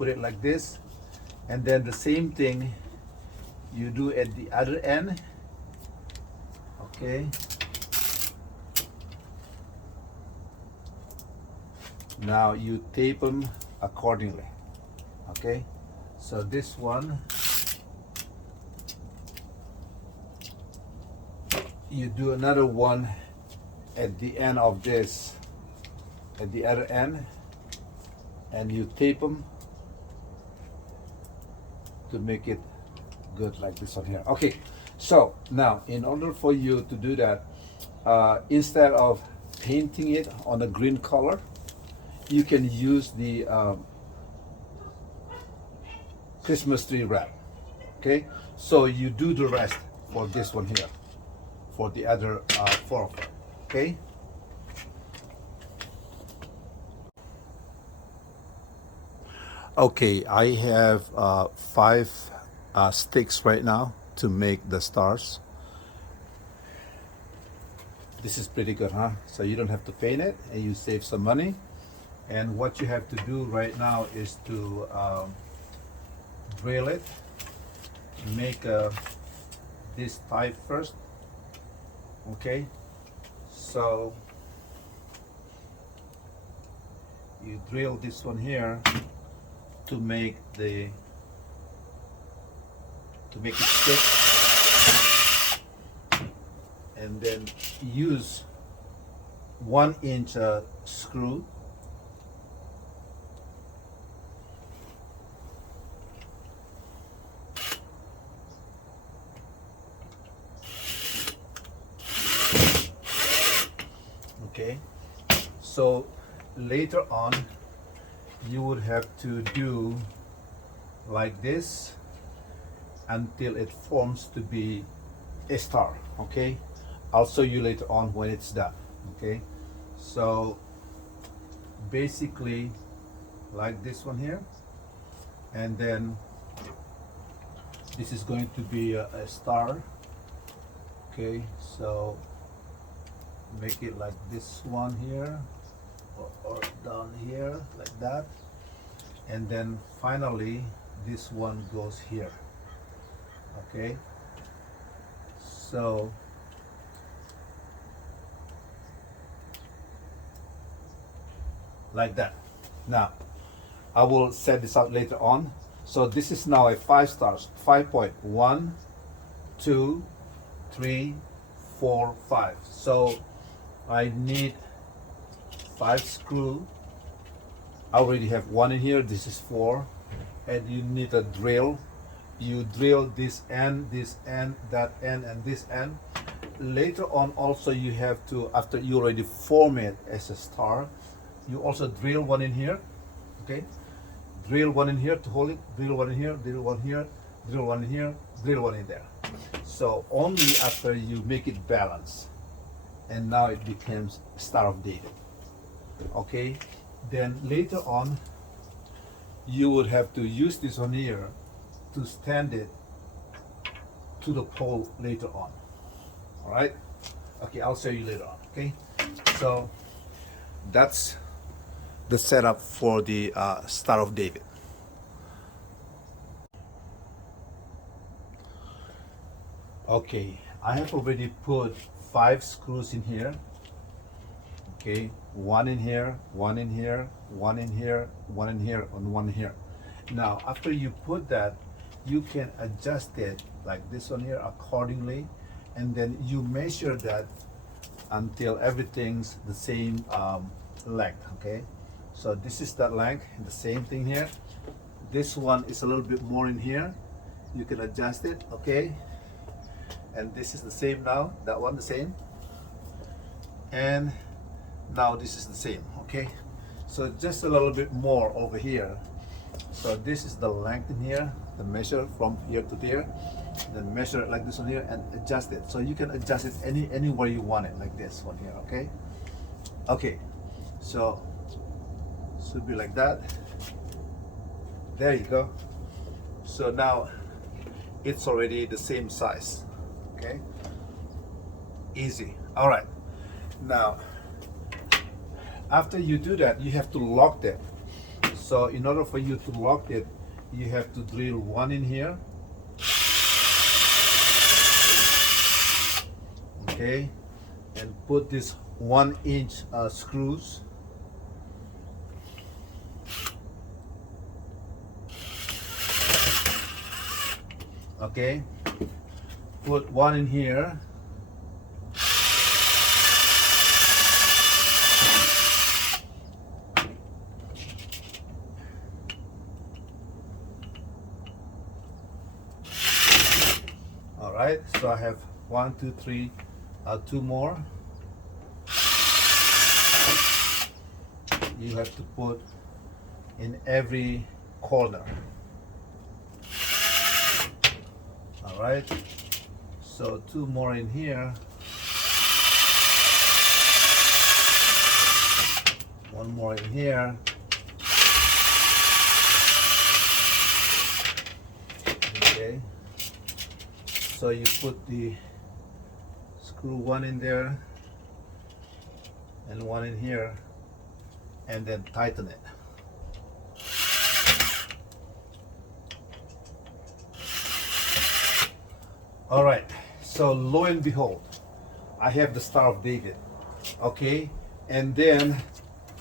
put it like this, and then the same thing you do at the other end. Okay, now you tape them accordingly. Okay, so this one you do another one at the end of this, at the other end, and you tape them to make it good like this one here. Okay, so now in order for you to do that, instead of painting it on a green color, you can use the Christmas tree wrap. Okay, so you do the rest for this one here, for the other four of them. Okay. Okay, I have 5 sticks right now to make the stars. This is pretty good, huh? So you don't have to paint it and you save some money. And what you have to do right now is to drill it, make this type first. Okay, so you drill this one here to make it stick, and then use 1-inch screw. Okay, so later on you would have to do like this until it forms to be a star. Okay, I'll show you later on when it's done. Okay, so basically like this one here, and then this is going to be a star. Okay, so make it like this one here, or down here like that, and then finally this one goes here. Okay, so like that. Now I will set this out later on. So this is now a 5 stars, 5.1 2 3 4 5. So I need 5 screw. I already have 1 in here. This is 4, and you need a drill. You drill this end, that end, and this end. Later on, also you have to, after you already form it as a star, you also drill 1 in here. Okay, drill 1 in here to hold it. Drill 1 in here. Drill 1 here. Drill 1 in here. Drill 1 in there. So only after you make it balance, and now it becomes Star of David. Okay, then later on you would have to use this one here to stand it to the pole later on. All right, okay, I'll show you later on. Okay, so that's the setup for the Star of David. Okay, I have already put 5 screws in here. Okay, 1 in here, 1 in here, 1 in here, 1 in here, and 1 here. Now after you put that, you can adjust it like this one here accordingly, and then you measure that until everything's the same length. Okay, so this is that length, and the same thing here. This one is a little bit more in here, you can adjust it. Okay, and this is the same now, that one the same, and now this is the same. Okay, so just a little bit more over here. So this is the length in here, the measure from here to there, then measure it like this one here and adjust it. So you can adjust it anywhere you want it, like this one here. Okay, okay, so should be like that. There you go. So now it's already the same size. Okay, easy. All right, now after you do that, you have to lock them. So in order for you to lock it, you have to drill one in here. Okay, and put this 1-inch screws. Okay, put one in here. All right, so I have 1, 2, 3, 2 more. You have to put in every corner. All right, so 2 more in here, 1 more in here. Okay, so you put the screw 1 in there and 1 in here, and then tighten it. All right, so lo and behold, I have the Star of David. Okay, and then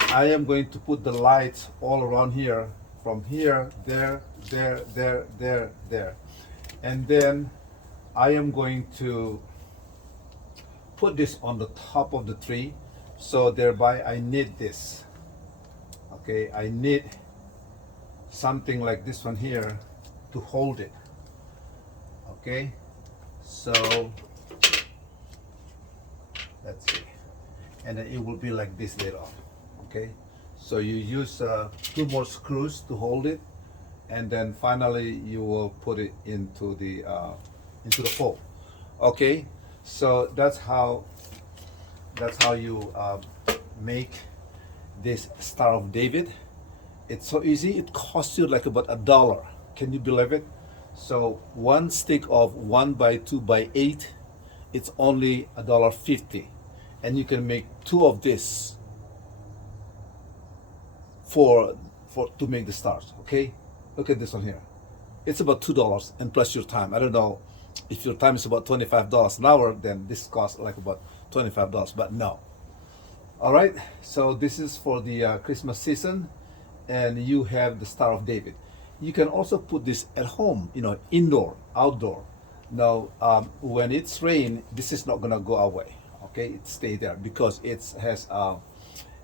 I am going to put the lights all around here, from here, there, there, there, there, there. And then I am going to put this on the top of the tree, so thereby I need this. Okay, I need something like this one here to hold it. Okay, so let's see, and then it will be like this later on. Okay, so you use 2 more screws to hold it, and then finally you will put it into the pole. Okay, so that's how you make this Star of David. It's so easy. It costs you like about $1. Can you believe it? So 1 stick of 1 by 2 by 8, it's only $1.50, and you can make 2 of this for to make the stars. Okay, look at this one here. It's about $2 and plus your time. I don't know if your time is about $25 an hour, then this costs like about $25, but no. All right, so this is for the Christmas season, and you have the Star of David. You can also put this at home, you know, indoor, outdoor. Now, when it's rain, this is not gonna go away. Okay, it stay there because it has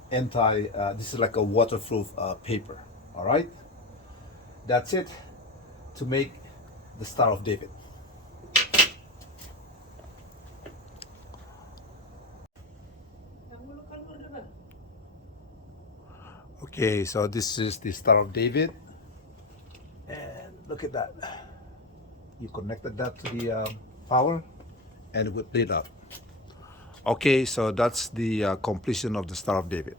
this is like a waterproof paper. All right, that's it to make the Star of David. Okay, so this is the Star of David, and look at that. You connected that to the power, and it would lit up. Okay, so that's the completion of the Star of David.